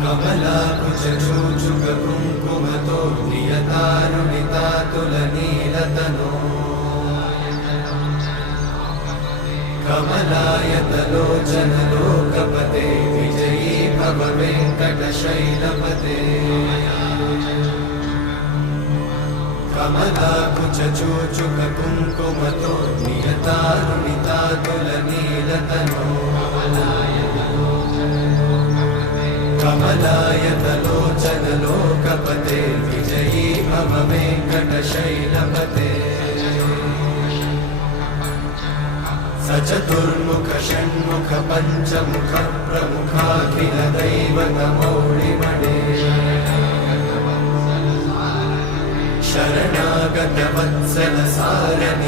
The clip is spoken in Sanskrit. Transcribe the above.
कमलाकुचूचुककुङ्कुमतो नियतारुणितातुलनीलतनो कमलायतलोचनलोकपते विजयी भव वेङ्कटशैलपते कमलाकुचूचुककुङ्कुमतो नियतारुणितातुलनीलतनो कमलायतलोचनलोकपते विजयी भव वेङ्कटशैलपते सचतुर्मुख षण्मुख पञ्चमुख प्रमुखाखिलदैवतमौलिमणे शरणागतवत्सल सार